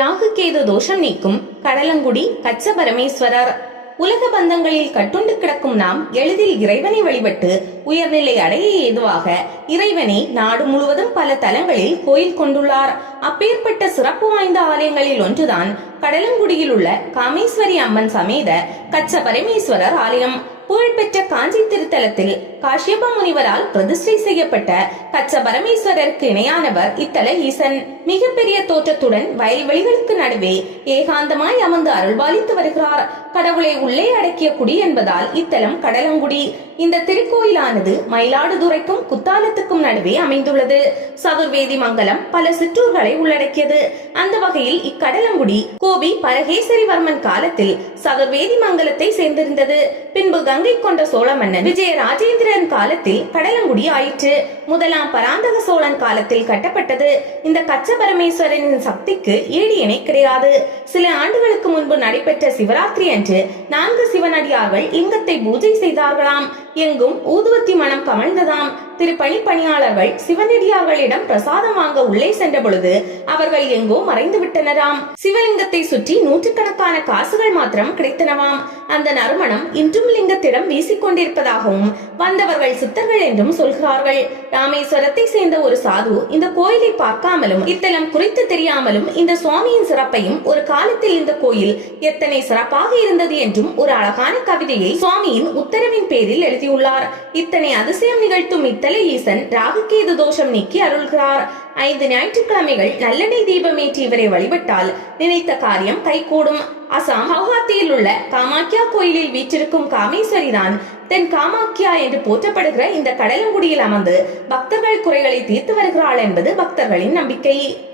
ராகு கேது தோஷம் நீக்கும் கடலங்குடி கச்ச பரமேஸ்வரர். உலக பந்தங்களில் கட்டுண்டு கிடக்கும் நாம் எளிதில் இறைவனை வழிபட்டு உயர்நிலை அடைய ஏதுவாக இறைவனை நாடு முழுவதும் பல தலங்களில் கோயில் கொண்டுள்ளார். அப்பேற்பட்ட சிறப்பு வாய்ந்த ஆலயங்களில் ஒன்றுதான் கடலங்குடியில் உள்ள காமேஸ்வரி அம்மன் சமேத கச்ச பரமேஸ்வரர் ஆலயம். புகழ்பெற்ற காஞ்சி திருத்தலத்தில் காஷ்யப முனிவரால் பிரதிஷ்டை செய்யப்பட்ட கச்ச பரமேஸ்வரருக்கு இணையானவர் இத்தல ஈசன். மிகப்பெரிய தோற்றத்துடன் வயல்வெளிகளுக்கு நடுவே ஏகாந்தமாய் அமர்ந்து அருள்பாலித்து வருகிறார். கடவுளை உள்ளே அடக்கிய குடி என்பதால் இத்தலம் கடலங்குடி. இந்த திருக்கோயிலானது மயிலாடுதுறைக்கும் குத்தாலத்துக்கும் நடுவே அமைந்துள்ளது. சதுர்வேதி மங்கலம் பல சிற்றூர்களை உள்ளடக்கியது. அந்த வகையில் இக்கடலங்குடி கோபி பரகேசரிவர்மன் காலத்தில் சதுர்வேதி மங்கலத்தை சேர்ந்திருந்தது. பின்பு கங்கை கொண்ட சோழ மன்னன் விஜய ராஜேந்திரன் காலத்தில் கடலங்குடி ஆயிற்று. முதலாம் பராந்தக சோழன் காலத்தில் கட்டப்பட்டது. இந்த கச்ச பரமேஸ்வரனின் சக்திக்கு ஈடு இணை கிடையாது. சில ஆண்டுகளுக்கு முன்பு நடைபெற்ற சிவராத்திரி அன்று 4 சிவனடியார்கள் லிங்கத்தை பூஜை செய்தார்களாம். எங்கும் ஊதுவத்தி மனம் கமழ்ந்ததாம். திருப்பணி பணியாளர்கள் சிவனடியார்களிடம் பிரசாதம் வாங்க உள்ளே சென்ற பொழுது அவர்கள் எங்கோ மறைந்து விட்டனராம். சிவலிங்கத்தை சுற்றி நூற்றுக்கணக்கான காசுகள் மாத்திரம் கிடைத்தனவாம். அந்த நறுமணம் இன்றும் லிங்கத்திடம் வீசிக்கொண்டிருப்பதாகவும் வந்தவர்கள் சித்தர்கள் என்றும் சொல்கிறார்கள். ராமேஸ்வரத்தை சேர்ந்த ஒரு சாது இந்த கோயிலை பார்க்காமலும் இத்தலம் குறித்து தெரியாமலும் இந்த சுவாமியின் சிறப்பையும் ஒரு காலத்தில் இந்த கோயில் எத்தனை சிறப்பாக இருந்தது என்றும் ஒரு அழகான கவிதையை சுவாமியின் உத்தரவின் பேரில் எழுதியுள்ளார். இத்தனை அதிசயம் நிகழ்த்தும் இத்தல ஈசன் ராகுகேது தோஷம் நீக்கி அருள்கிறார். 5 ஞாயிற்றுக்கிழமைகள் நல்லெண்ணெய் தீபமேற்றி இவரை வழிபட்டால் நினைத்த காரியம் கைகூடும். அசாம் கவுஹாத்தியில் உள்ள காமாக்கியா கோயிலில் வீற்றிருக்கும் காமேஸ்வரி தான் தென் காமாக்கியா என்று போற்றப்படுகிற இந்த கடலங்குடியில் அமர்ந்து பக்தர்கள் குறைகளை தீர்த்து வருகிறாள் என்பது பக்தர்களின் நம்பிக்கை.